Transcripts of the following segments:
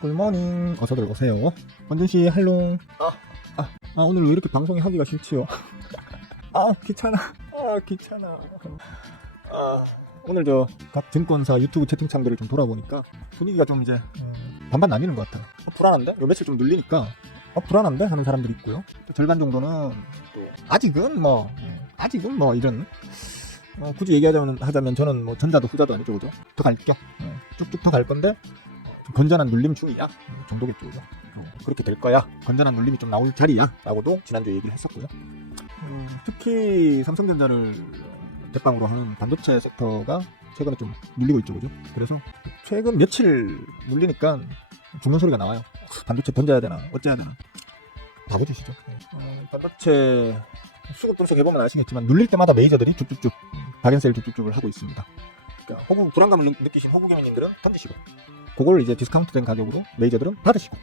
굿모닝. 어서들 오세요. 원준씨 할롱. 오늘 왜 이렇게 방송이 하기가 싫지요? 귀찮아. 귀찮아. 오늘 각 증권사 유튜브 채팅창들을 좀 돌아보니까 분위기가 좀 이제 반반 나뉘는 것 같아요. 불안한데? 요 며칠 좀 눌리니까 불안한데? 하는 사람들이 있고요. 또 절반 정도는 또 아직은 뭐 이런 굳이 얘기하자면 저는 뭐 전자도 후자도 아니죠, 그죠? 더 갈 겸 쭉쭉 더 갈 건데 좀 건전한 눌림 중이야 정도겠죠, 그죠? 그렇게 될 거야. 건전한 눌림이 좀 나올 자리야 라고도 지난주에 얘기를 했었고요. 특히 삼성전자를 대빵으로 하는 반도체 섹터가 최근에 좀 눌리고 있죠, 그죠? 그래서 최근 며칠 눌리니까 죽는 소리가 나와요. 반도체 던져야 되나 어째야 되나. 바보짓이죠. 반도체 수급 분석해보면 아시겠지만 눌릴 때마다 메이저들이 쭉쭉쭉 박앤셀 쭉쭉쭉을 하고 있습니다. 그러니까 불안감을 느끼신 호구개미님들은 던지시고 그걸 이제 디스카운트된 가격으로 메이저들은 받으시고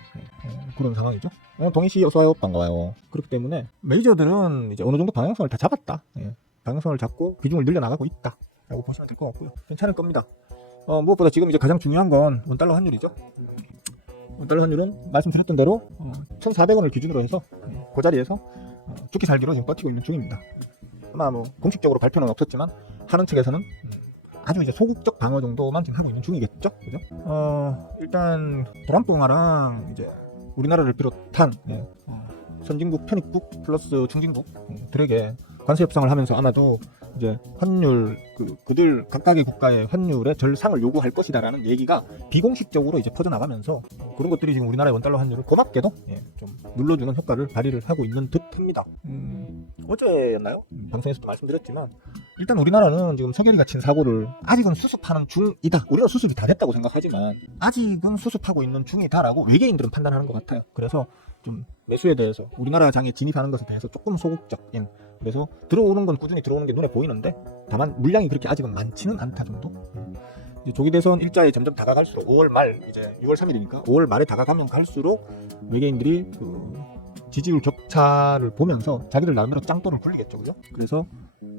그런 상황이죠. 동희씨 어서와요. 반가워요. 그렇기 때문에 메이저들은 이제 어느 정도 방향성을 다 잡았다. 방향성을 잡고 비중을 늘려나가고 있다 라고 보시면 될 것 같고요. 괜찮을 겁니다. 무엇보다 지금 이제 가장 중요한 건 원달러 환율이죠. 원달러 환율은 말씀드렸던 대로 1,400원을 기준으로 해서 그 자리에서 죽기 살기로 지금 버티고 있는 중입니다. 아마 뭐 공식적으로 발표는 없었지만 하는 측에서는 아주 이제 소극적 방어 정도만 지금 하고 있는 중이겠죠, 그죠? 일단 트럼프가랑 이제 우리나라를 비롯한 선진국, 편입국 플러스 중진국들에게 관세 협상을 하면서 아마도 이제 환율 그들 각각의 국가의 환율의 절상을 요구할 것이다라는 얘기가 비공식적으로 이제 퍼져나가면서 그런 것들이 지금 우리나라의 원달러 환율을 고맙게도 좀 눌러주는 효과를 발휘를 하고 있는 듯합니다. 어제였나요? 방송에서도 말씀드렸지만 일단 우리나라는 지금 서결이가 친 사고를 아직은 수습하는 중이다. 우리가 수습이 다 됐다고 생각하지만 아직은 수습하고 있는 중이다라고 외계인들은 판단하는 것 같아요. 그래서 좀 매수에 대해서 우리나라 장에 진입하는 것에 대해서 조금 소극적인, 그래서 들어오는 건 꾸준히 들어오는 게 눈에 보이는데 다만 물량이 그렇게 아직은 많지는 않다 정도. 이제 조기 대선 일자에 점점 다가갈수록 5월 말 이제 6월 3일이니까 5월 말에 다가가면 갈수록 외계인들이 지지율 격차를 보면서 자기들 나름대로 짱돌을 굴리겠죠, 그죠? 그래서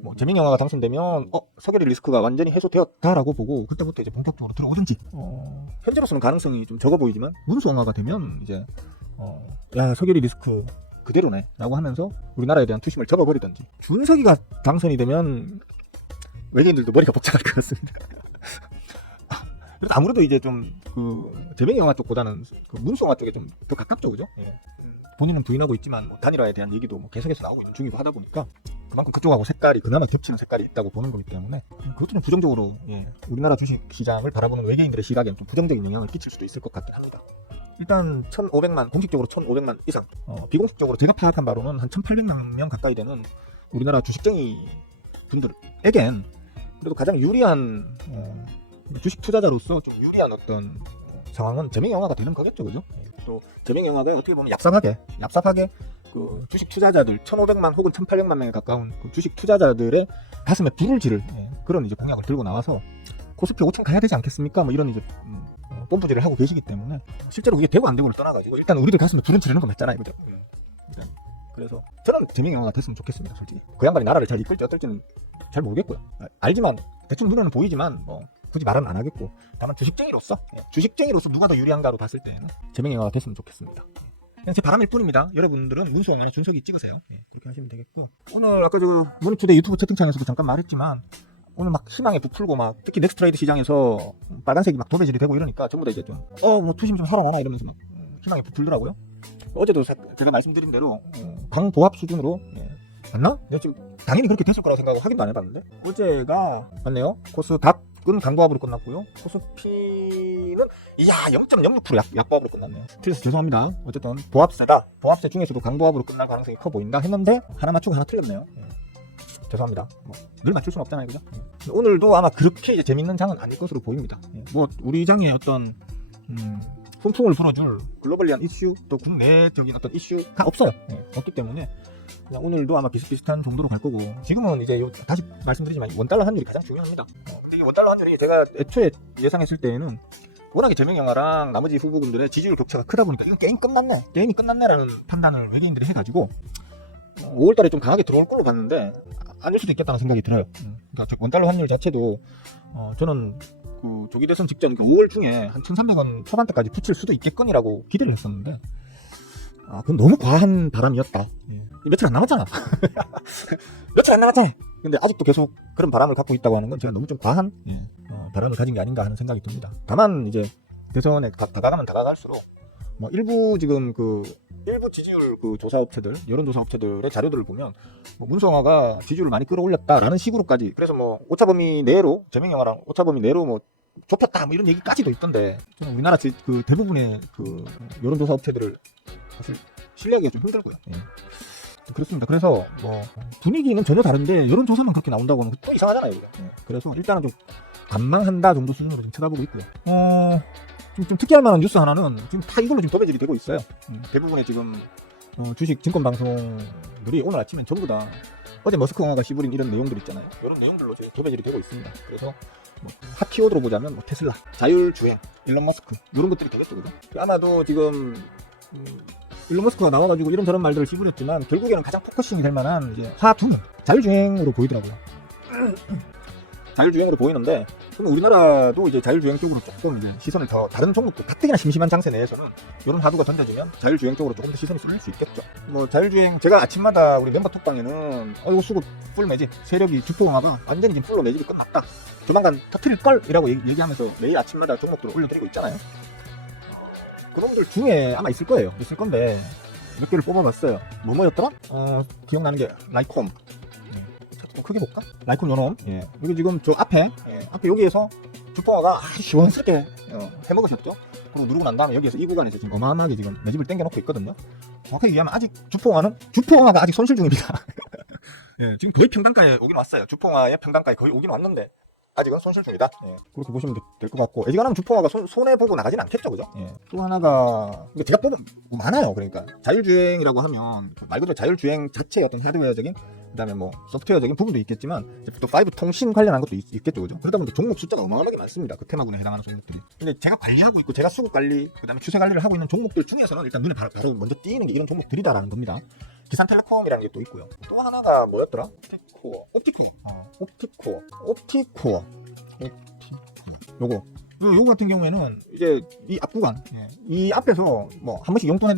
뭐 재민 영화가 당선되면 서결이 리스크가 완전히 해소되었다라고 보고 그때부터 이제 본격적으로 들어오든지. 현재로서는 가능성이 좀 적어 보이지만 문수영화가 되면 이제 야 서결이 리스크 그대로네 라고 하면서 우리나라에 대한 투심을 접어버리든지. 준석이가 당선이 되면 외계인들도 머리가 복잡할 것 같습니다. 그래서 아무래도 이제 좀 재명이 영화 쪽보다는 문수 영화 쪽에 좀 더 가깝죠, 그죠? 본인은 부인하고 있지만 뭐 단일화에 대한 얘기도 뭐 계속해서 나오고 있는 중이고 하다 보니까 그만큼 그쪽하고 색깔이 그나마 겹치는 색깔이 있다고 보는 거기 때문에 그것도 좀 부정적으로 우리나라 주식 시장을 바라보는 외계인들의 시각에는 좀 부정적인 영향을 끼칠 수도 있을 것 같긴 합니다. 일단 1,500만, 공식적으로 1,500만 이상, 비공식적으로 제가 파악한 바로는 한 1,800만 명 가까이 되는 우리나라 주식쟁이 분들에겐 그래도 가장 유리한 주식 투자자로서 좀 유리한 어떤 상황은 재명영화가 되는 거겠죠, 그죠? 또 재명영화가 어떻게 보면 얍삽하게 그 주식 투자자들 1,500만 혹은 1,800만 명에 가까운 그 주식 투자자들의 가슴에 불을 지를 그런 이제 공약을 들고 나와서 코스피 5천 가야 되지 않겠습니까? 뭐 이런 이제 뽐뿌질을 하고 계시기 때문에 실제로 그게 되고 안 되고를 떠나가지고 일단 우리들 가슴에 불을 지르는 건 맞잖아요, 그죠? 그래서 저는 재명영화가 됐으면 좋겠습니다, 솔직히. 그 양반이 나라를 잘 이끌지 어떨지는 잘 모르겠고요. 알지만 대충 눈에는 보이지만 뭐 굳이 말은 안 하겠고, 다만 주식쟁이로서 누가 더 유리한가로 봤을 때는 재명영화가 됐으면 좋겠습니다. 그냥 제 바람일 뿐입니다. 여러분들은 문수영화나 준석이 찍으세요. 그렇게 하시면 되겠고, 오늘 아까 모닝투데이 유튜브 채팅창에서도 잠깐 말했지만 오늘 막 희망에 부풀고 막 특히 넥스트레이드 시장에서 빨간색이 막 도배질이 되고 이러니까 전부 다 이제 좀 뭐 투심 좀 살아나나 이러면서 막 희망에 부풀더라고요. 어제도 제가 말씀드린 대로 강보합 수준으로 맞나? 내가 지금 당연히 그렇게 됐을 거라고 생각하고 확인도 안 해봤는데 어제가 맞네요. 코스닥은 강보합으로 끝났고요. 코스피는 0.06% 약보합으로 끝났네요. 틀려서 죄송합니다. 어쨌든 보합세다. 보합세 중에서도 강보합으로 끝날 가능성이 커 보인다 했는데 하나 맞추고 하나 틀렸네요. 죄송합니다. 늘 맞출 수는 없잖아요, 그죠? 오늘도 아마 그렇게 이제 재밌는 장은 아닐 것으로 보입니다. 뭐 우리 장의 어떤 훈풍을 불어줄 글로벌리한 이슈 또 국내적인 어떤 이슈가 없어요. 없기 때문에 그냥 오늘도 아마 비슷비슷한 정도로 갈 거고, 지금은 이제 다시 말씀드리지만 원달러 환율이 가장 중요합니다. 근데 이 원달러 환율이 제가 애초에 예상했을 때에는 워낙에 재명영화랑 나머지 후보군들의 지지율 격차가 크다 보니까 이거 게임이 끝났네라는 판단을 외계인들이 해가지고 5월달에 좀 강하게 들어올 걸로 봤는데 아닐 수도 있겠다는 생각이 들어요. 그러니까 원달러 환율 자체도 저는 그 조기 대선 직전 그 5월 중에 한 1,300원 초반대까지 붙일 수도 있겠거니라고 기대를 했었는데, 그건 너무 과한 바람이었다. 며칠 안 남았잖아. 며칠 안 남았잖아. 근데 아직도 계속 그런 바람을 갖고 있다고 하는 건 제가 너무 좀 과한 바람을 가진 게 아닌가 하는 생각이 듭니다. 다만 이제 대선에 다가가면 다가갈수록 뭐 일부 지금 일부 지지율 조사 업체들, 여론조사 업체들의 자료들을 보면 뭐 문성화가 지지율을 많이 끌어올렸다라는 식으로까지, 그래서 뭐 오차범위 내로, 제명영화랑 오차범위 내로 뭐 좁혔다 뭐 이런 얘기까지도 있던데, 저는 우리나라 대부분의 여론조사 업체들을 사실 신뢰하기가 좀 힘들고요. 그렇습니다. 그래서 뭐 분위기는 전혀 다른데 여론조사만 그렇게 나온다고 하면 또 이상하잖아요. 그래서 일단은 좀 관망한다 정도 수준으로 좀 쳐다보고 있고요. 좀 특이할 만한 뉴스 하나는 지금 다 이걸로 지금 도배질이 되고 있어요. 대부분의 지금 주식 증권 방송들이 오늘 아침엔 전부 다 어제 머스크가 씨부린 이런 내용들 있잖아요. 이런 내용들로 지금 도배질이 되고 있습니다. 그래서 뭐 핫 키워드로 보자면 뭐 테슬라, 자율주행, 일론 머스크 이런 것들이 되겠죠, 그죠? 아마도 지금 일론 머스크가 나와가지고 이런저런 말들을 씨부렸지만 결국에는 가장 포커싱이 될 만한 이제 화두는 자율주행으로 보이더라고요. 자율주행으로 보이는데, 그럼 우리나라도 이제 자율주행 쪽으로 조금 이제 시선을 더, 다른 종목도 가뜩이나 심심한 장세 내에서는 이런 화두가 던져지면 자율주행 쪽으로 조금 더 시선이 쏠릴 수 있겠죠. 뭐 자율주행, 제가 아침마다 우리 멤버 톡방에는 이거 수급 풀 매집, 세력이 주포응화가 완전히 지금 풀로 매집이 끝났다, 조만간 터트릴걸 이라고 얘기하면서 매일 아침마다 종목들을 올려드리고 있잖아요. 그놈들 중에 아마 있을 거예요. 있을 건데 몇 개를 뽑아봤어요. 뭐였더라? 기억나는 게 라이콤. 좀 크게 볼까? 라이콤 요놈. 여기 지금 저 앞에 여기에서 주포화가 아주 시원스럽게 해먹으셨죠? 그리고 누르고 난 다음에 여기에서 이 구간에서 지금 어마어마하게 지금 매집을 당겨놓고 있거든요. 정확하게 얘기하면 아직 주포화가 아직 손실 중입니다. 지금 거의 평단가에 오긴 왔어요. 주포화의 평단가에 거의 오긴 왔는데 아직은 손실 중이다. 그렇게 보시면 될 것 같고, 애지간하면 주포화가 손해보고 나가진 않겠죠, 그죠? 또 하나가, 제가 뽑은 많아요. 그러니까 자율주행이라고 하면 말 그대로 자율주행 자체의 어떤 하드웨어적인, 그 다음에 뭐 소프트웨어적인 부분도 있겠지만 또 5 통신 관련한 것도 있겠죠, 그죠? 그러다 보니까 종목 숫자가 어마어마하게 많습니다. 그 테마군에 해당하는 종목들이. 근데 제가 관리하고 있고, 제가 수급 관리, 그 다음에 추세 관리를 하고 있는 종목들 중에서는 일단 눈에 바로 먼저 띄는 게 이런 종목들이다라는 겁니다. 기산텔레콤이라는 게 또 있고요. 또 하나가 뭐였더라? 옵티코어. 요거 같은 경우에는 이제 이 앞구간, 이 앞에서 뭐 한 번씩 용돈해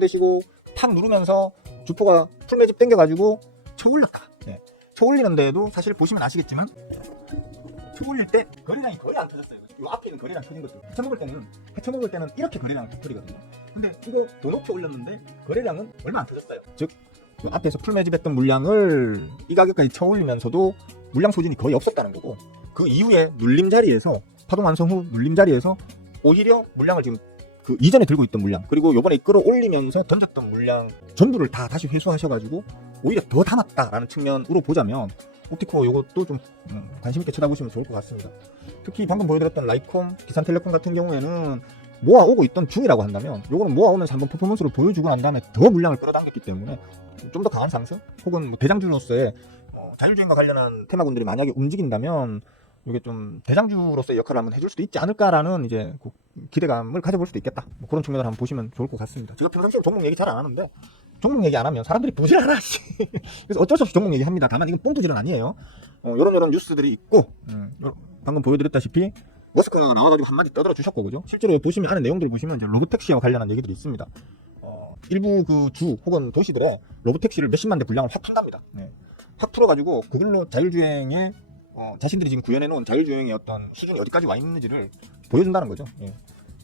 드시고 탁 누르면서 주포가 풀매집 당겨가지고 쳐올렸다. 쳐올리는데도 사실 보시면 아시겠지만 쳐올릴 때 거래량이 거의 안 터졌어요. 요 앞에 있는 거래량 터진 것들 헤쳐먹을 때는 이렇게 거래량을 터뜨리거든요. 근데 이거 더 높게 올렸는데 거래량은 얼마 안 터졌어요. 즉 앞에서 풀매집했던 물량을 이 가격까지 쳐올리면서도 물량 소진이 거의 없었다는 거고, 그 이후에 눌림 자리에서, 파동 완성 후 눌림 자리에서 오히려 물량을 지금 그 이전에 들고 있던 물량, 그리고 요번에 끌어올리면서 던졌던 물량 전부를 다 다시 회수하셔가지고 오히려 더 담았다라는 측면으로 보자면 옵티코 요것도 좀 관심있게 쳐다보시면 좋을 것 같습니다. 특히 방금 보여드렸던 라이콤, 기산텔레콤 같은 경우에는 모아오고 있던 중이라고 한다면, 요거는 모아오면서 한번 퍼포먼스를 보여주고 난 다음에 더 물량을 끌어당겼기 때문에 좀 더 강한 상승, 혹은 뭐 대장주로서의 자율주행과 관련한 테마군들이 만약에 움직인다면 이게 좀 대장주로서의 역할을 한번 해줄 수도 있지 않을까라는 이제 기대감을 가져볼 수도 있겠다. 뭐 그런 측면을 한번 보시면 좋을 것 같습니다. 제가 평상시에 종목 얘기 잘 안 하는데, 종목 얘기 안 하면 사람들이 보질 않아. 그래서 어쩔 수 없이 종목 얘기합니다. 다만 이건 뽕두질은 아니에요. 요런 뉴스들이 있고, 방금 보여드렸다시피 머스크가 나와가지고 한마디 떠들어 주셨고, 그죠? 실제로 보시면 안에 내용들 보시면 이제 로보택시와 관련한 얘기들이 있습니다. 일부 그 주 혹은 도시들의 로보택시를 몇십만 대 분량을 확 푼답니다. 확 풀어가지고 그걸로 자율주행에 자신들이 지금 구현해놓은 자율주행의 어떤 수준이 어디까지 와 있는지를 보여준다는 거죠.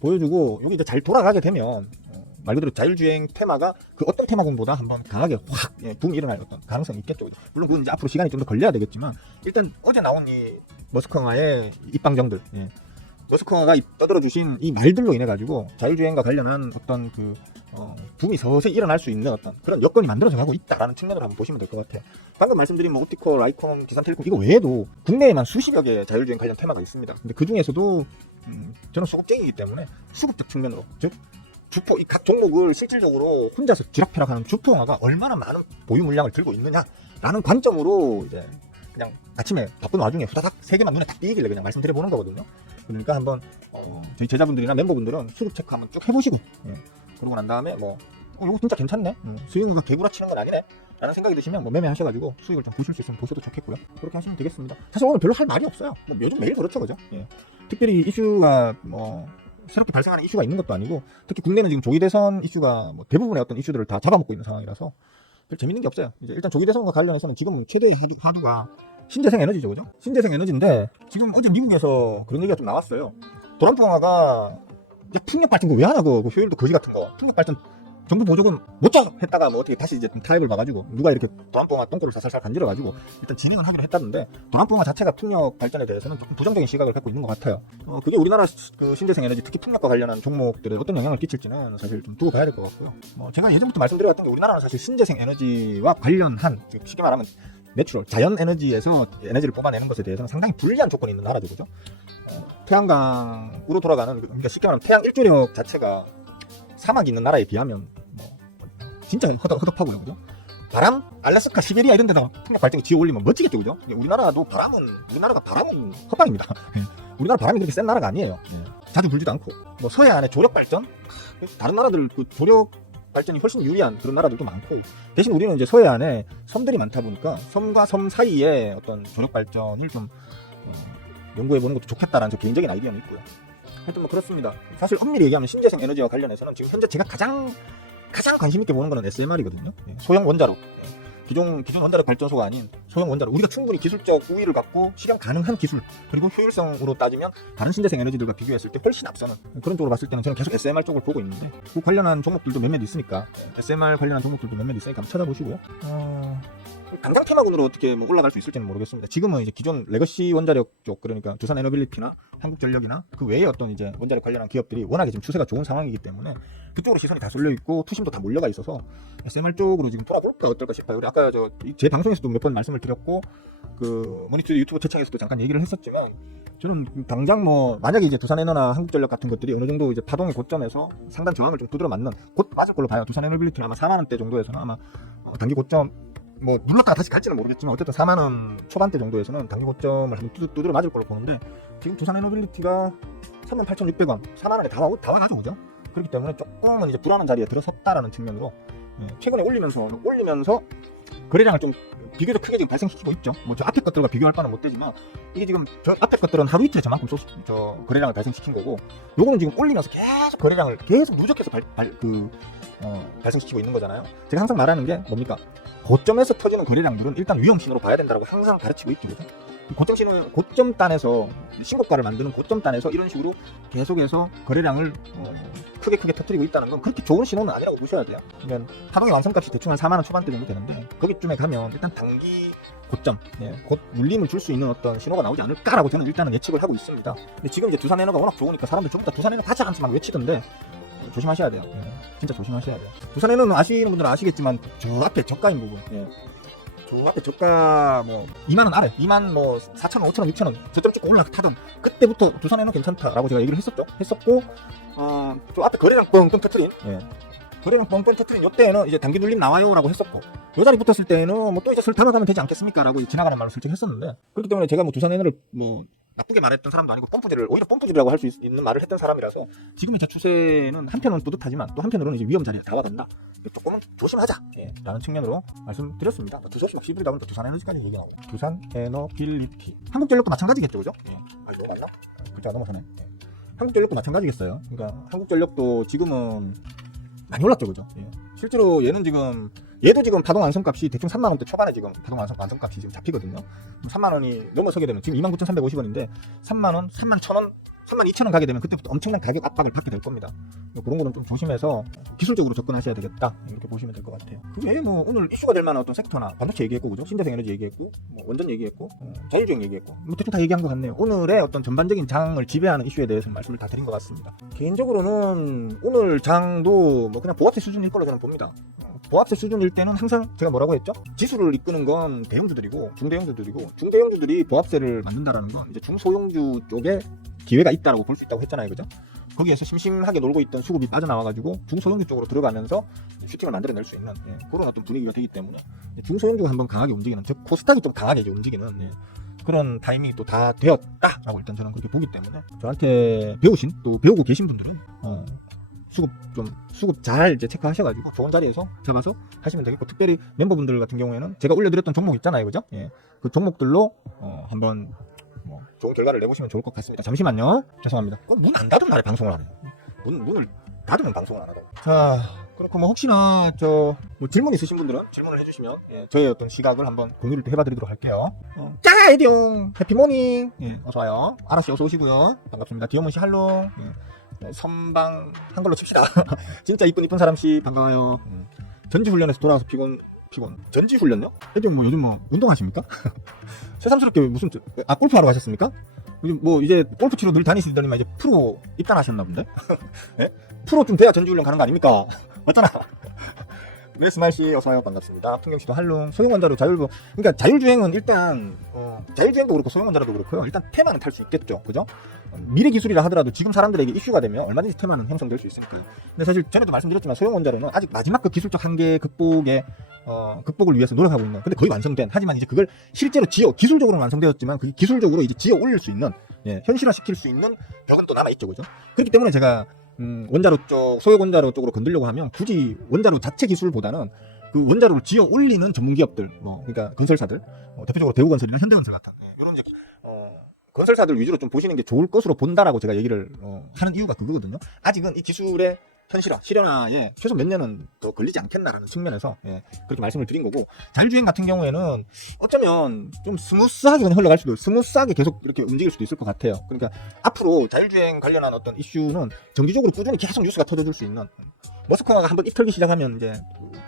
보여주고 여기 이제 잘 돌아가게 되면 말 그대로 자율주행 테마가 그 어떤 테마군보다 한번 강하게 확 붐이 일어날 어떤 가능성이 있겠죠. 물론 그건 이제 앞으로 시간이 좀 더 걸려야 되겠지만, 일단 어제 나온 이 머스크의 입방정들, 머스크가 떠들어주신 이 말들로 인해 가지고 자율주행과 관련한 어떤 그 붐이 서서히 일어날 수 있는 어떤 그런 여건이 만들어져 가고 있다라는 측면으로 한번 보시면 될 것 같아요. 방금 말씀드린 뭐 옵티코, 라이콤, 기산텔레콤 이거 외에도 국내에만 수십여 개의 자율주행 관련 테마가 있습니다. 근데 그 중에서도 저는 수급쟁이이기 때문에 수급적 측면으로, 즉 주포, 이 각 종목을 실질적으로 혼자서 쥐락펴락하는 주포응화가 얼마나 많은 보유 물량을 들고 있느냐라는 관점으로 이제 그냥 아침에 바쁜 와중에 후다닥 3개만 눈에 딱 띄길래 그냥 말씀드려보는 거거든요. 그러니까 한번 저희 제자분들이나 멤버분들은 수급 체크 한번 쭉 해보시고, 그러고 난 다음에 뭐 이거 진짜 괜찮네. 수익률가 개구라치는 건 아니네 라는 생각이 드시면 뭐 매매하셔가지고 수익을 좀 보실 수 있으면 보셔도 좋겠고요. 그렇게 하시면 되겠습니다. 사실 오늘 별로 할 말이 없어요. 뭐 요즘 매일 그렇죠, 그죠? 예. 특별히 이슈가 뭐 새롭게 발생하는 이슈가 있는 것도 아니고, 특히 국내는 지금 조기 대선 이슈가 뭐 대부분의 어떤 이슈들을 다 잡아먹고 있는 상황이라서 별 재밌는 게 없어요. 이제 일단 조기 대선과 관련해서는 지금은 최대의 화두가 신재생 에너지죠, 그죠? 신재생 에너지인데 지금 어제 미국에서 그런 얘기가 좀 나왔어요. 도널드 트럼프가 풍력 발전 거 왜 하나, 그 효율도 거지 같은 거. 풍력 발전 정부 보조금 못 줘! 했다가 뭐 어떻게 다시 이제 타협을 봐가지고 누가 이렇게 도난봉화 똥꼬를 살살 간지러가지고 일단 진행을 하기로 했다는데, 도난봉화 자체가 풍력 발전에 대해서는 조금 부정적인 시각을 갖고 있는 것 같아요. 그게 우리나라 그 신재생 에너지, 특히 풍력과 관련한 종목들에 어떤 영향을 끼칠지는 사실 좀 두고 봐야 될 것 같고요. 제가 예전부터 말씀드려왔던 게, 우리나라는 사실 신재생 에너지와 관련한, 쉽게 말하면 내추럴, 자연 에너지에서 에너지를 뽑아내는 것에 대해서는 상당히 불리한 조건이 있는 나라죠, 그죠? 태양광으로 돌아가는, 그러니까 쉽게 말하면 태양 일조력 자체가 사막이 있는 나라에 비하면 뭐 진짜 허덕하고요, 그죠? 바람, 알래스카, 시베리아 이런 데다가 풍력 발전기 지어 올리면 멋지겠죠, 그죠? 우리나라가 바람은 헛방입니다. 우리나라 바람이 그렇게 센 나라가 아니에요. 자주 불지도 않고. 뭐 서해안에 조력 발전, 다른 나라들 그 조력 발전이 훨씬 유리한 그런 나라들도 많고, 대신 우리는 이제 서해안에 섬들이 많다 보니까 섬과 섬 사이에 어떤 조력 발전을 좀 연구해 보는 것도 좋겠다라는 저 개인적인 아이디어는 있고요. 하여튼 뭐 그렇습니다. 사실 엄밀히 얘기하면 신재생 에너지와 관련해서는 지금 현재 제가 가장 관심 있게 보는 거는 SMR이거든요. 소형 원자로. 기존 원자력 발전소가 아닌 소형 원자로, 우리가 충분히 기술적 우위를 갖고 실현 가능한 기술, 그리고 효율성으로 따지면 다른 신재생 에너지들과 비교했을 때 훨씬 앞서는 그런 쪽으로 봤을 때는 저는 계속 SMR 쪽을 보고 있는데, 그 관련한 종목들도 몇몇 있으니까, SMR 관련한 종목들도 몇몇 있으니까 한번 찾아보시고요. 당장 테마군으로 어떻게 뭐 올라갈 수 있을지는 모르겠습니다. 지금은 이제 기존 레거시 원자력 쪽, 그러니까 두산 에너빌리티나 한국전력이나 그 외에 어떤 이제 원자력 관련한 기업들이 워낙에 지금 추세가 좋은 상황이기 때문에 그쪽으로 시선이 다 쏠려 있고 투심도 다 몰려가 있어서 SMR 쪽으로 지금 돌아볼까 어떨까 싶어요. 우리 아까 제 방송에서도 몇 번 말씀을 드렸고, 그 머니투 유튜브 채팅에서도 잠깐 얘기를 했었지만, 저는 당장 뭐 만약에 이제 두산에너나 한국전력 같은 것들이 어느 정도 이제 파동의 고점에서 상단 저항을 좀 두드러 맞는, 곧 맞을 걸로 봐요. 두산 에너빌리티는 아마 4만 원대 정도에서는 아마 단기 고점, 뭐 눌렀다가 다시 갈지는 모르겠지만 어쨌든 4만 원 초반대 정도에서는 단기 고점을 한번 두드러 맞을 걸로 보는데, 지금 두산 에너빌리티가 38,600원, 4만 원에 다 와가지고, 그죠? 그렇기 때문에 조금은 이제 불안한 자리에 들어섰다라는 측면으로 최근에 올리면서 거래량을 좀 비교적 크게 지금 발생시키고 있죠. 뭐 저 앞에 것들과 비교할 바는 못 되지만, 이게 지금 저 앞에 것들은 하루 이틀에 저만큼 거래량을 발생시킨 거고, 요거는 지금 올리면서 계속 거래량을 계속 누적해서 발생시키고 있는 거잖아요. 제가 항상 말하는 게 뭡니까? 고점에서 터지는 거래량들은 일단 위험 신호로 봐야 된다고 항상 가르치고 있죠, 그죠? 고점 단에서 신고가를 만드는 고점 단에서 이런 식으로 계속해서 거래량을 크게 터뜨리고 있다는 건 그렇게 좋은 신호는 아니라고 보셔야 돼요. 그러니까 파동의 완성값이 대충 한 4만 원 초반대 정도 되는데, 거기쯤에 가면 일단 단기 고점, 곧 물림을 줄 수 있는 어떤 신호가 나오지 않을까라고 저는 일단은 예측을 하고 있습니다. 근데 지금 이제 두산에너가 워낙 좋으니까 사람들 전부 다 두산에너 다시 한번 외치던데, 조심하셔야 돼요. 진짜 조심하셔야 돼요. 두산에너는 아시는 분들은 아시겠지만 저 앞에 저가인 부분, 저 앞에 저가 뭐 2만 원 아래, 2만 뭐 4천 원, 5천 원, 6천 원 저점 찍고 올라타던 그때부터 두산에너 괜찮다라고 제가 얘기를 했었고, 저 앞에 거래량 뻥뻥 터트린, 거래량 뻥뻥 터트린 요때는 이제 단기 눌림 나와요라고 했었고, 요 자리 붙었을 때는 뭐 또 이제 슬 담아가면 되지 않겠습니까라고 지나가는 말로 슬쩍 했었는데, 그렇기 때문에 제가 뭐 두산에너를 뭐 나쁘게 말했던 사람도 아니고 오히려 펌프질이라고 할 수 있는 말을 했던 사람이라서, 지금의 제 추세는 한편으로는 뿌듯하지만 또 한편으로는 이제 위험 자리에 다 와간다, 조금은 조심하자, 라는 측면으로 말씀드렸습니다. 두서없이 막 시부리다 보니까 두산에너지까지 얘기하고, 두산에너빌리티, 한국전력도 마찬가지겠죠, 그죠? 이거 맞나? 글자가 넘어서네. 한국전력도 마찬가지겠어요. 그러니까 한국전력도 지금은 많이 올랐죠, 그죠? 실제로 얘도 지금 파동 완성값이 대충 3만 원대 초반에 지금 파동 완성값이 지금 잡히거든요. 3만 원이 넘어서게 되면 지금 29,350원인데 3만 원, 3만 1,000원, 3만 2천 원 가게 되면 그때부터 엄청난 가격 압박을 받게 될 겁니다. 그런 거는 좀 조심해서 기술적으로 접근하셔야 되겠다, 이렇게 보시면 될 것 같아요. 그게 뭐 오늘 이슈가 될 만한 어떤 섹터나 반도체 얘기했고, 그죠? 신재생 에너지 얘기했고, 뭐 원전 얘기했고, 자율주행 얘기했고, 뭐 대충 다 얘기한 것 같네요. 오늘의 어떤 전반적인 장을 지배하는 이슈에 대해서 말씀을 다 드린 것 같습니다. 개인적으로는 오늘 장도 뭐 그냥 보합세 수준일 걸로 저는 봅니다. 보합세 수준일 때는 항상 제가 뭐라고 했죠? 지수를 이끄는 건 대형주들이고 중대형주들이 보합세를 만든다라는 건 이제 중소형주 쪽에 기회가 있다라고 볼 수 있다고 했잖아요, 그죠? 거기에서 심심하게 놀고 있던 수급이 빠져나와가지고 중소형주 쪽으로 들어가면서 슈팅을 만들어낼 수 있는 그런 어떤 분위기가 되기 때문에 중소형주가 한번 강하게 움직이는, 즉 코스닥이 좀 강하게 이제 움직이는 그런 타이밍이 또 다 되었다라고 일단 저는 그렇게 보기 때문에, 저한테 배우고 계신 분들은 수급 잘 이제 체크하셔가지고 좋은 자리에서 잡아서 하시면 되겠고, 특별히 멤버분들 같은 경우에는 제가 올려드렸던 종목 있잖아요, 그죠? 예, 그 종목들로 한번 좋은 결과를 내보시면 좋을 것 같습니다. 잠시만요. 죄송합니다. 문 안 닫은 날에 방송을 하네. 문을 닫으면 방송을 안 하고. 자, 그렇고 뭐 혹시나 뭐 질문 있으신 분들은 질문을 해주시면 저의 어떤 시각을 한번 공유를 해봐드리도록 할게요. 자, 에디용 해피모닝. 어서 와요. 아라씨 어서 오시고요. 반갑습니다. 디어몬씨 할롱. 선방 한 걸로 칩시다. 진짜 이쁜 사람씨 반가워요. 전지훈련에서 돌아와서 피곤. 전지훈련요? 에디용 뭐 요즘 뭐 운동하십니까? 새삼스럽게 무슨 골프하러 가셨습니까? 요즘 뭐 이제 골프 치러 늘 다니시더니만 이제 프로 입단하셨나 본데? 네? 프로 좀 돼야 전지훈련 가는 거 아닙니까? 맞잖아. 네, 스마일씨 어서와요. 반갑습니다. 풍경씨도 할롱. 소형원자로 자율부. 그러니까 자율주행은 일단 자율주행도 그렇고 소형원자로도 그렇고요. 일단 테마는 탈 수 있겠죠, 그죠? 미래 기술이라 하더라도 지금 사람들에게 이슈가 되면 얼마든지 테마는 형성될 수 있으니까. 근데 사실 전에도 말씀드렸지만 소형원자로는 아직 마지막 그 기술적 한계 극복을 위해서 노력하고 있는, 근데 거의 완성된, 하지만 이제 그걸 실제로 기술적으로는 완성되었지만 그게 기술적으로 이제 지어 올릴 수 있는, 현실화시킬 수 있는 벽은 또 남아있죠, 그죠? 그렇기 때문에 제가 원자로 쪽, 소형 원자로 쪽으로 건들려고 하면 굳이 원자로 자체 기술보다는 그 원자로를 지어 올리는 전문 기업들, 그러니까 건설사들, 대표적으로 대우건설이나 현대건설 같은 이런 이제 건설사들 위주로 좀 보시는 게 좋을 것으로 본다라고 제가 얘기를 하는 이유가 그거거든요. 아직은 이 기술의 실현화에 최소 몇 년은 더 걸리지 않겠나라는 측면에서 그렇게 말씀을 드린 거고, 자율주행 같은 경우에는 어쩌면 좀 스무스하게 그냥 흘러갈 수도, 스무스하게 계속 이렇게 움직일 수도 있을 것 같아요. 그러니까 앞으로 자율주행 관련한 어떤 이슈는 정기적으로 꾸준히 계속 뉴스가 터져줄 수 있는, 머스크가 한번 입 털기 시작하면 이제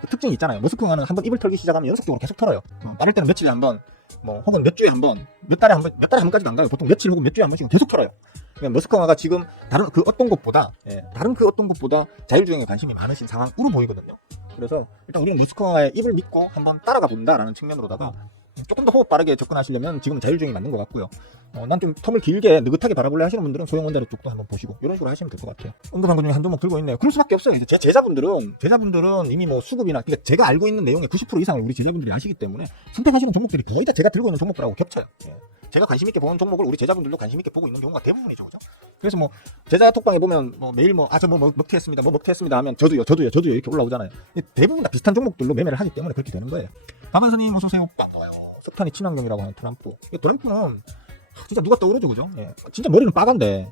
그 특징이 있잖아요. 머스크가 한번 입을 털기 시작하면 연속적으로 계속 털어요. 빠를 때는 며칠에 한번, 혹은 몇 주에 한번, 몇 달에 한 번까지도 안 가요. 보통 며칠 혹은 몇 주에 한 번씩은 계속 털어요. 그러니까 머스크가 지금 다른 그 어떤 것보다 자율주행에 관심이 많으신 상황으로 보이거든요. 그래서 일단 우리는 머스크의 입을 믿고 한번 따라가 본다라는 측면으로다가 조금 더 호흡 빠르게 접근하시려면 지금 자율주행이 맞는 것 같고요. 난 좀 텀을 길게 느긋하게 바라볼래 하시는 분들은 소형 원자로 쪽도 한번 보시고 이런 식으로 하시면 될 것 같아요. 언급한 것 중에 한 종목 들고 있네요. 그럴 수밖에 없어요. 이제 제 제자분들은 이미 뭐 수급이나, 그러니까 제가 알고 있는 내용의 90% 이상을 우리 제자분들이 아시기 때문에 선택하시는 종목들이 거의 다 제가 들고 있는 종목들하고 겹쳐요. 제가 관심 있게 보는 종목을 우리 제자분들도 관심 있게 보고 있는 경우가 대부분이죠, 그죠? 그래서 뭐 제자 톡방에 보면 매일 저 먹튀했습니다 하면 저도요 이렇게 올라오잖아요. 대부분 다 비슷한 종목들로 매매를 하기 때문에 그렇게 되는 거예요. 박은선님 어서 오세요. 반가워요. 석탄이 친환경이라고 하는 트럼프. 트럼프는 진짜 누가 떠오르죠, 그죠? 진짜 머리는 빠간데,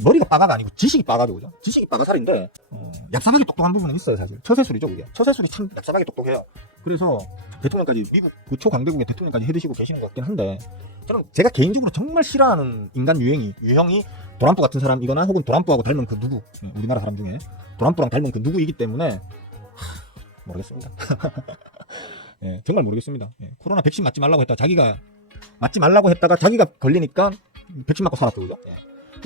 머리가 빠가가 아니고 지식이 빠가죠, 그죠? 지식이 빠가살인데 얍삽하게 똑똑한 부분은 있어요, 사실. 처세술이죠, 그게. 처세술이 참 얍삽하게 똑똑해요. 그래서 대통령까지, 미국 그 초강대국의 대통령까지 해드시고 계시는 것 같긴 한데, 저는 제가 개인적으로 정말 싫어하는 인간 유형이 도란프 같은 사람이거나 혹은 도란프하고 닮은 그 누구, 우리나라 사람 중에 도란프랑 닮은 그 누구이기 때문에 모르겠습니다. 정말 모르겠습니다. 코로나 백신 맞지 말라고 했다가 자기가 걸리니까 백신 맞고 살았고, 그죠?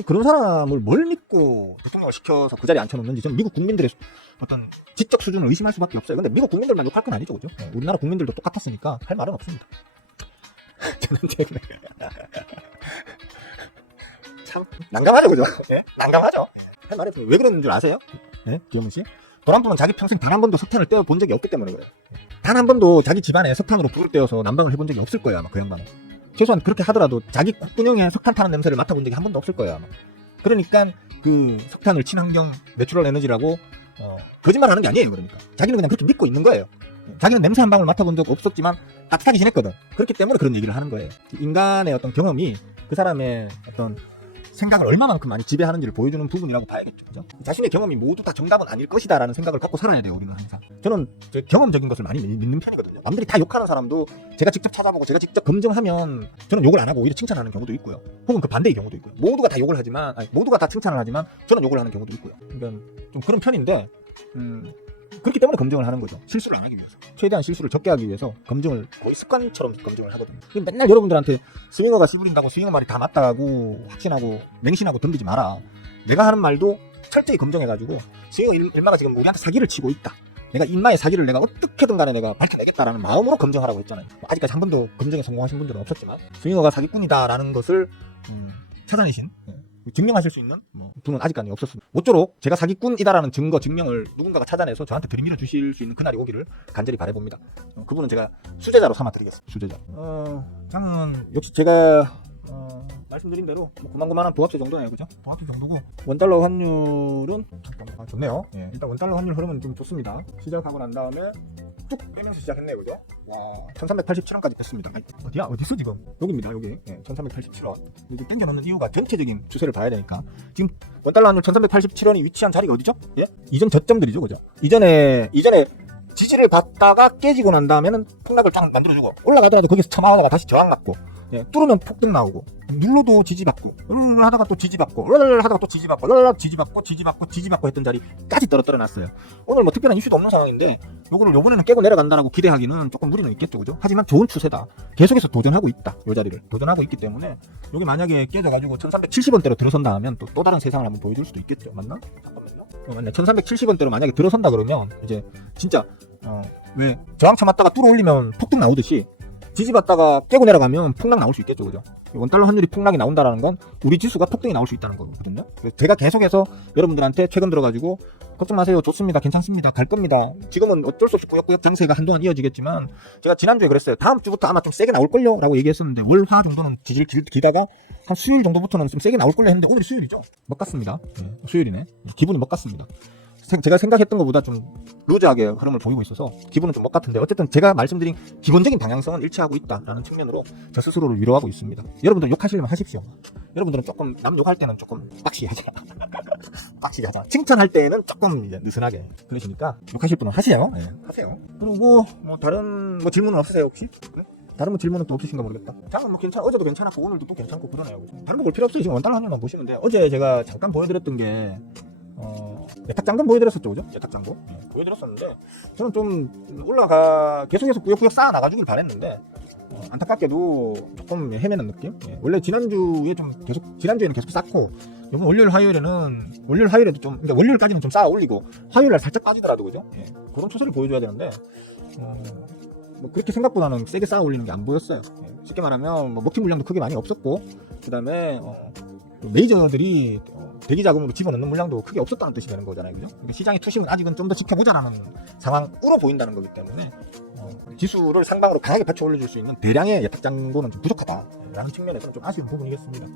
그런 사람을 뭘 믿고 대통령을 시켜서 그 자리에 앉혀놓는지 저는 미국 국민들의 어떤 지적 수준을 의심할 수밖에 없어요. 근데 미국 국민들만 욕할 건 아니죠, 그죠? 우리나라 국민들도 똑같았으니까 할 말은 없습니다. 참 난감하죠, 그죠? 난감하죠. 할 말이 없어요. 왜 그러는 줄 아세요? 기영씨? 도란프는 자기 평생 단 한 번도 석탄을 떼어 본 적이 없기 때문에 그래요. 단 한 번도 자기 집안에 석탄으로 불을 떼어서 난방을 해본 적이 없을 거예요, 아마 그 양반은. 최소한 그렇게 하더라도 자기 콧구녕에 석탄 타는 냄새를 맡아본 적이 한 번도 없을 거예요, 아마. 그러니까 그 석탄을 친환경 내추럴 에너지라고 거짓말하는 게 아니에요. 그러니까 자기는 그냥 그렇게 믿고 있는 거예요. 자기는 냄새 한 방울 맡아본 적 없었지만 따뜻하게 지냈거든. 그렇기 때문에 그런 얘기를 하는 거예요. 인간의 어떤 경험이 그 사람의 어떤 생각을 얼마만큼 많이 지배하는지를 보여주는 부분이라고 봐야겠죠, 그죠? 자신의 경험이 모두 다 정답은 아닐 것이다라는 생각을 갖고 살아야 돼요, 우리는 항상. 저는 경험적인 것을 많이 믿는 편이거든요. 남들이 다 욕하는 사람도 제가 직접 찾아보고 제가 직접 검증하면 저는 욕을 안 하고 오히려 칭찬하는 경우도 있고요. 혹은 그 반대의 경우도 있고요. 모두가 다 욕을 하지만, 모두가 다 칭찬을 하지만 저는 욕을 하는 경우도 있고요. 그러니까 좀 그런 편인데, 그렇기 때문에 검증을 하는 거죠. 실수를 안 하기 위해서. 최대한 실수를 적게 하기 위해서 검증을 거의 습관처럼 검증을 하거든요. 맨날 여러분들한테 스윙어가 씨부린다고 스윙어 말이 다 맞다고 확신하고 맹신하고 덤비지 마라. 내가 하는 말도 철저히 검증해가지고 스윙어 일마가 지금 우리한테 사기를 치고 있다. 내가 인마의 사기를 내가 어떻게든 간에 내가 밝혀내겠다라는 마음으로 검증하라고 했잖아요. 아직까지 한 번도 검증에 성공하신 분들은 없었지만 스윙어가 사기꾼이다라는 것을 찾아내신, 증명하실 수 있는 분은 아직까지 없었습니다. 모쪼록 제가 사기꾼이다라는 증명을 누군가가 찾아내서 저한테 들이밀어 주실 수 있는 그날이 오기를 간절히 바라봅니다. 그분은 제가 수제자로 삼아 드리겠습니다. 수제자. 저는 역시 제가 말씀드린 대로 고만고만한 부합세 정도예요, 그죠? 부합세 정도고 원달러 환율은 잠깐만 좋네요. 예, 일단 원달러 환율 흐름은 좀 좋습니다. 시작하고 난 다음에 쭉 빼면서 시작했네요, 그죠? 와, 1387원까지 뺐습니다. 어디야? 어디서 지금? 여기입니다, 여기. 예, 1387원. 이제 땡겨놓는 이유가 전체적인 추세를 봐야 되니까. 지금 원달러 환율 1387원이 위치한 자리가 어디죠? 예? 이전 저점들이죠, 그죠? 이전에 지지를 받다가 깨지고 난 다음에는 폭락을 쫙 만들어주고 올라가더라도 거기서 처마하다가 다시 저항 맞고, 예, 뚫으면 폭등 나오고 눌러도 지지받고 하다가 또 지지받고 하다가 또 지지받고 지지받고 했던 자리까지 떨어뜨려놨어요. 오늘 뭐 특별한 이슈도 없는 상황인데 요거를 요번에는 깨고 내려간다라고 기대하기는 조금 무리는 있겠죠, 그죠? 하지만 좋은 추세다. 계속해서 도전하고 있다. 요 자리를 도전하고 있기 때문에 요게 만약에 깨져가지고 1370원대로 들어선다 하면 또 다른 세상을 한번 보여줄 수도 있겠죠. 맞나? 잠깐만요. 맞네. 1370원대로 만약에 들어선다 그러면 이제 진짜 왜 저항차 맞다가 뚫어 올리면 폭등 나오듯이 지지받다가 깨고 내려가면 폭락 나올 수 있겠죠, 그죠? 원달러 환율이 폭락이 나온다라는 건 우리 지수가 폭등이 나올 수 있다는 거거든요. 그래서 제가 계속해서 여러분들한테 최근 들어가지고 걱정 마세요, 좋습니다, 괜찮습니다, 갈 겁니다. 지금은 어쩔 수 없이 꾸역꾸역 장세가 한동안 이어지겠지만 제가 지난주에 그랬어요. 다음 주부터 아마 좀 세게 나올걸요? 라고 얘기했었는데 월화 정도는 기다가 한 수요일 정도부터는 좀 세게 나올걸요 했는데 오늘이 수요일이죠? 먹같습니다. 네, 수요일이네. 기분이 먹같습니다. 제가 생각했던 것보다 좀 루즈하게 흐름을 보이고 있어서 기분은 좀 먹같은데 어쨌든 제가 말씀드린 기본적인 방향성은 일치하고 있다라는 측면으로 저 스스로를 위로하고 있습니다. 여러분들 욕하시려면 하십시오. 여러분들은 조금 남 욕할 때는 조금 빡시게 하자. 빡시게 하자. 칭찬할 때는 조금 이제 느슨하게 그러시니까 욕하실 분은 하세요. 네, 하세요. 그리고 뭐 다른 뭐 질문은 없으세요 혹시? 그래? 다른 뭐 질문은 또 없으신가 모르겠다. 장은 뭐 어제도 괜찮았고 오늘도 또 괜찮고 그러네요. 다른 거 볼 필요 없어요. 지금 원달러 환율만 보시면 돼요. 어제 제가 잠깐 보여드렸던 게 예탁장금 보여드렸었죠, 그죠? 예탁장금 보여드렸었는데 저는 좀 계속해서 꾸역꾸역 쌓아 나가주길 바랬는데 안타깝게도 조금 헤매는 느낌. 원래 지난주에는 계속 쌓고 이번 월요일 화요일에도 좀, 그러니까 월요일까지는 좀 쌓아 올리고 화요일날 살짝 빠지더라도, 그죠? 그런 추세를 보여줘야 되는데 뭐 그렇게 생각보다는 세게 쌓아 올리는 게 안 보였어요. 쉽게 말하면 뭐 먹튀 물량도 크게 많이 없었고 그 다음에 메이저들이 대기 자금으로 집어넣는 물량도 크게 없었다는 뜻이 되는 거잖아요, 그죠? 그러니까 시장의 투심은 아직은 좀 더 지켜보자라는 상황으로 보인다는 거기 때문에 지수를 상방으로 강하게 받쳐 올려줄 수 있는 대량의 예탁 잔고는 좀 부족하다라는 측면에서는 좀 아쉬운 부분이겠습니다.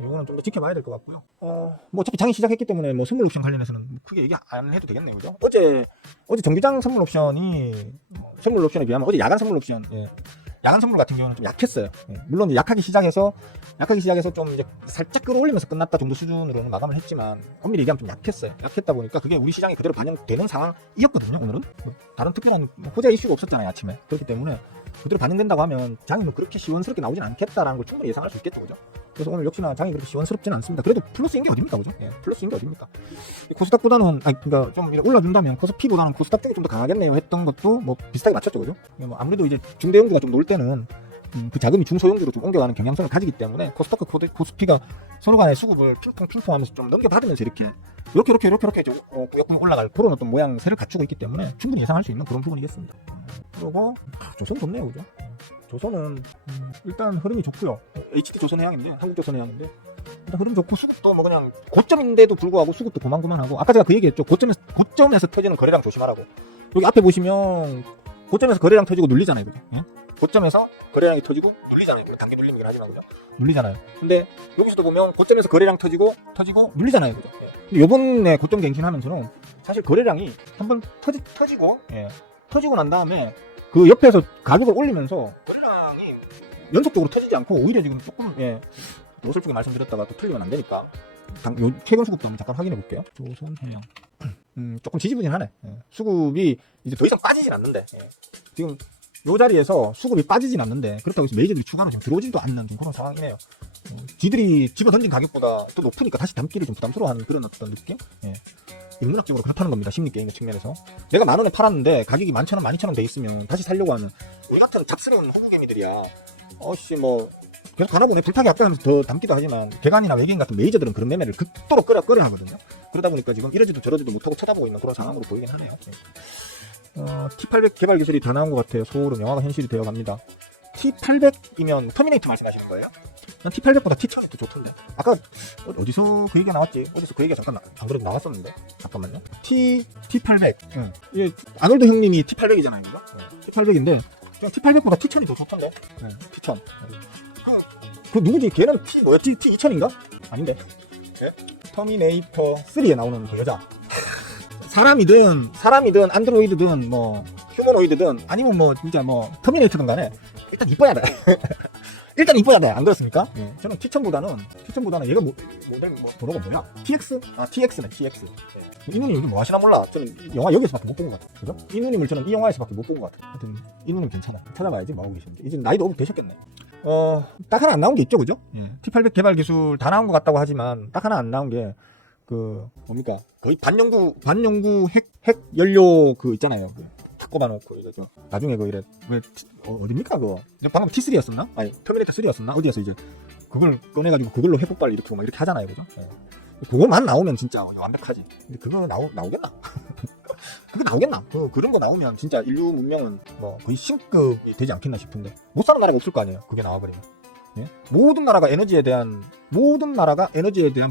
이거는 좀 더 지켜봐야 될 것 같고요. 뭐 어차피 장이 시작했기 때문에 뭐 선물 옵션 관련해서는 크게 얘기 안 해도 되겠네요, 그죠? 어제 정기장 선물 옵션에 비하면 어제 야간 선물 옵션, 야간 선물 같은 경우는 좀 약했어요. 물론 약하게 시작해서 좀 이제 살짝 끌어올리면서 끝났다 정도 수준으로는 마감을 했지만 엄밀히 얘기하면 좀 약했어요. 약했다 보니까 그게 우리 시장에 그대로 반영되는 상황이었거든요. 오늘은 다른 특별한 호재 이슈가 없었잖아요, 아침에. 그렇기 때문에 그대로 반영된다고 하면 장이 뭐 그렇게 시원스럽게 나오진 않겠다라는 걸 충분히 예상할 수 있겠죠, 그죠? 그래서 오늘 역시나 장이 그렇게 시원스럽지는 않습니다. 그래도 플러스인 게 어딥니까, 그죠? 플러스인 게 어딥니까? 코스닥보다는 그러니까 좀 올라준다면 코스피보다는 코스닥 쪽이 좀 더 강하겠네요 했던 것도 뭐 비슷하게 맞췄죠, 그죠? 뭐 아무래도 이제 중대형주가 좀 놀 때는 그 자금이 중소형주로 좀 옮겨가는 경향성을 가지기 때문에 코스닥과 코스피가 서로 간의 수급을 핑퐁 하면서 좀 넘겨받으면서 이렇게 좀 꾸역꾸역 올라갈 그런 어떤 모양새를 갖추고 있기 때문에 충분히 예상할 수 있는 그런 부분이겠습니다. 그리고 조선 좋네요, 그죠? 조선은 일단 흐름이 좋고요. HD 조선해양인데, 한국조선해양인데 일단 흐름 좋고 수급도 뭐 그냥 고점인데도 불구하고 수급도 고만고만하고 아까 제가 그 얘기했죠. 고점에서 터지는 거래량 조심하라고. 여기 앞에 보시면 고점에서 거래량 터지고 눌리잖아요, 그죠? 고점에서 거래량이 터지고 눌리잖아요. 단기 눌림이긴 하지만, 그죠? 눌리잖아요. 근데 여기서도 보면 고점에서 거래량 터지고 눌리잖아요, 그죠? 근데 요번에 고점 갱신하면서는 사실 거래량이 한번 터지고 난 다음에 그 옆에서 가격을 올리면서 거래량이 연속적으로 터지지 않고 오히려 지금 조금 어설프게 말씀드렸다가 또 틀리면 안 되니까 최근 수급도 한번 잠깐 확인해 볼게요. 조선해양 조금 지지부진하네. 수급이 이제 더 이상 빠지진 않는데 지금 요 자리에서 수급이 빠지진 않는데 그렇다고 해서 메이저들이 추가로 지금 들어오지도 않는 좀 그런 상황이네요. 지들이 집어던진 가격보다 또 높으니까 다시 담기를 좀 부담스러워하는 그런 어떤 느낌? 인문학적으로 그렇다는 겁니다. 심리게임의 측면에서. 내가 10,000원에 팔았는데 가격이 11,000원, 12,000원 돼 있으면 다시 살려고 하는 우리 같은 잡스러운 호구개미들이야. 뭐 계속 가나보네. 불타기 아까하면서 더 담기도 하지만 대간이나 외계인 같은 메이저들은 그런 매매를 극도로 끌어 하거든요. 그러다 보니까 지금 이러지도 저러지도 못하고 쳐다보고 있는 그런 상황으로 보이긴 하네요. T800 개발 기술이 다 나온 것 같아요. 소울은 영화가 현실이 되어갑니다. T800이면 터미네이터 말씀하시는 거예요? 난 T800보다 T1000이 더 좋던데. 아까 어디서 그 얘기가 나왔지? 어디서 그 얘기가 잠깐 안 그래도 나왔었는데. 잠깐만요. T800. 예, 아놀드 형님이 T800이잖아요, 그죠? T800인데 그냥 T800보다 T1000이 더 좋던데. T1000. 그 누구지? 걔는 T 뭐였지? T2000인가? 아닌데. 예? 터미네이터 3에 나오는 그 여자. 사람이든 안드로이드든 뭐 휴머노이드든 아니면 뭐 진짜 뭐 터미네이터든 간에 일단 이뻐야 돼. 일단 이뻐야 돼. 안 그렇습니까? 예. 저는 T1000보다는 얘가 모델 뭐 번호가 뭐야? TX? 아 TX네 TX. 예. 이 누님 요즘 뭐 하시나 몰라. 저는 영화 여기서밖에 못 본 것 같아. 그죠? 이 누님을 저는 이 영화에서밖에 못 본 것 같아. 하여튼 이 누님 괜찮아. 찾아봐야지 뭐 하고 계시는지. 이제 나이도 오버 되셨겠네. 딱 하나 안 나온 게 있죠, 그죠? 예. T800 개발 기술 다 나온 것 같다고 하지만 딱 하나 안 나온 게 그 뭡니까? 거의 반영구 핵 연료 그 있잖아요. 그 탁 꼽아놓고 이거 저 나중에 그 이래 왜 어딥니까 그거? 방금 T3였었나? 아니 터미네이터 3였었나? 어디에서 이제 그걸 꺼내가지고 그걸로 핵폭발 일으키고 막 이렇게 하잖아요, 그죠? 예. 그거만 나오면 진짜 완벽하지. 근데 그거 나오겠나? 그게 나오겠나? 그런 거 나오면 진짜 인류 문명은 뭐 거의 신급이 되지 않겠나 싶은데 못 사는 나라가 없을 거 아니에요. 그게 나와버리면. 예? 모든 나라가 에너지에 대한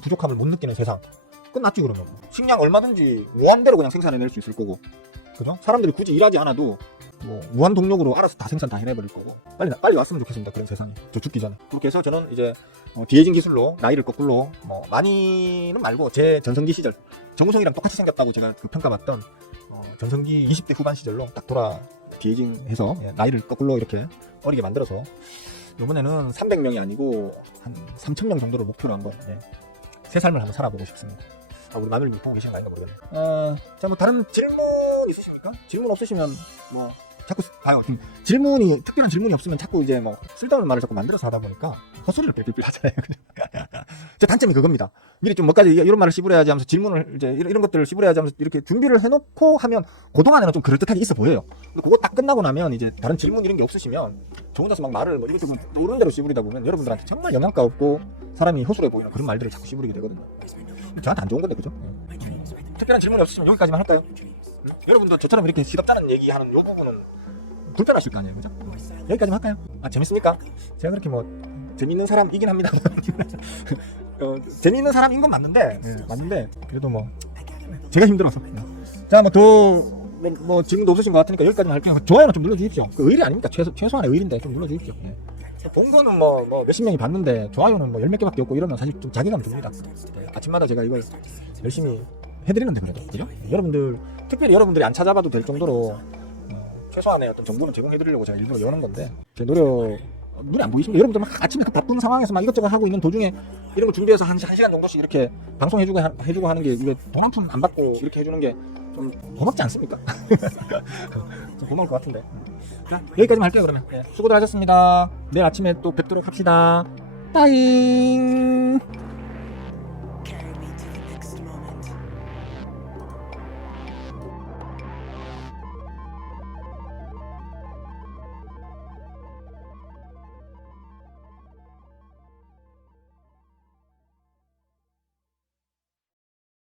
부족함을 못 느끼는 세상. 끝났지 그러면. 식량 얼마든지 무한대로 그냥 생산해낼 수 있을 거고, 그죠? 사람들이 굳이 일하지 않아도 뭐 무한 동력으로 알아서 다 생산 다 해내버릴 거고. 빨리 왔으면 좋겠습니다. 그런 세상이. 저 죽기 전에. 그렇게 해서 저는 이제 디에이징 기술로 나이를 거꾸로 뭐 많이는 말고 제 전성기 시절 정우성이랑 똑같이 생겼다고 제가 그 평가받던 전성기 20대 후반 시절로 딱 돌아 디에이징 해서 나이를 거꾸로 이렇게 어리게 만들어서 이번에는 300명이 아니고 한 3,000명 정도를 목표로 한번 새 삶을 한번 살아보고 싶습니다. 우리 마늘님 보고 계신가 아닌가 모르겠네요. 자, 뭐 다른 질문 있으십니까? 질문 없으시면 뭐 자꾸 봐요. 특별한 질문이 없으면 자꾸 이제 뭐 쓸데없는 말을 자꾸 만들어서 하다 보니까 헛소리를 뺄뺄 하잖아요. 제 단점이 그겁니다. 미리 좀 몇 가지 이런 말을 씹으려야지 하면서 질문을 이제 이런 것들을 씹으려야지 하면서 이렇게 준비를 해놓고 하면 그동안에는 좀 그럴듯하게 있어 보여요. 근데 그거 딱 끝나고 나면 이제 다른 질문 이런 게 없으시면 저 혼자서 막 말을 뭐 이것저것 이런 대로 씹으리다 보면 여러분들한테 정말 영양가 없고 사람이 허술해 보이는 그런 말들을 자꾸 씹으리게 되거든요. 저한테 안 좋은 건데, 그죠? 특별한 질문이 없으시면 여기까지만 할까요? 여러분도 저처럼 이렇게 시덥잖은 얘기하는 요 부분은 불편하실 거 아니에요, 그죠? 여기까지만 할까요? 재밌습니까? 제가 그렇게 뭐 재밌는 사람이긴 합니다. 재밌는 사람인 건 맞는데 그래도 뭐 제가 힘들어서. 자, 뭐 질문도 없으신 것 같으니까 여기까지만 할게요. 좋아요는 좀 눌러주십시오. 그 의리 아닙니까? 최소한의 의리인데 좀 눌러주십시오. 본 거는 뭐 몇십 명이 봤는데 좋아요는 뭐 열 몇 개밖에 없고 이러면 사실 좀 자괴감 듭니다. 아침마다 제가 이걸 열심히 해드리는데 그래도, 그죠? 특별히 여러분들이 안 찾아봐도 될 정도로 최소한의 어떤 정보는 제공해드리려고 제가 일부러 여는 건데 제 눈에 안 보이십니까? 여러분들 막 아침에 그 바쁜 상황에서 막 이것저것 하고 있는 도중에 이런 거 준비해서 한 시간 정도씩 이렇게 방송해주고 하는 게 이게 돈 한 푼 안 받고 이렇게 해주는 게 좀 고맙지 않습니까? 좀 고마울 것 같은데. 자, 여기까지만 할게요 그러면. 수고들 하셨습니다. 내일 아침에 또 뵙도록 합시다. 빠잉.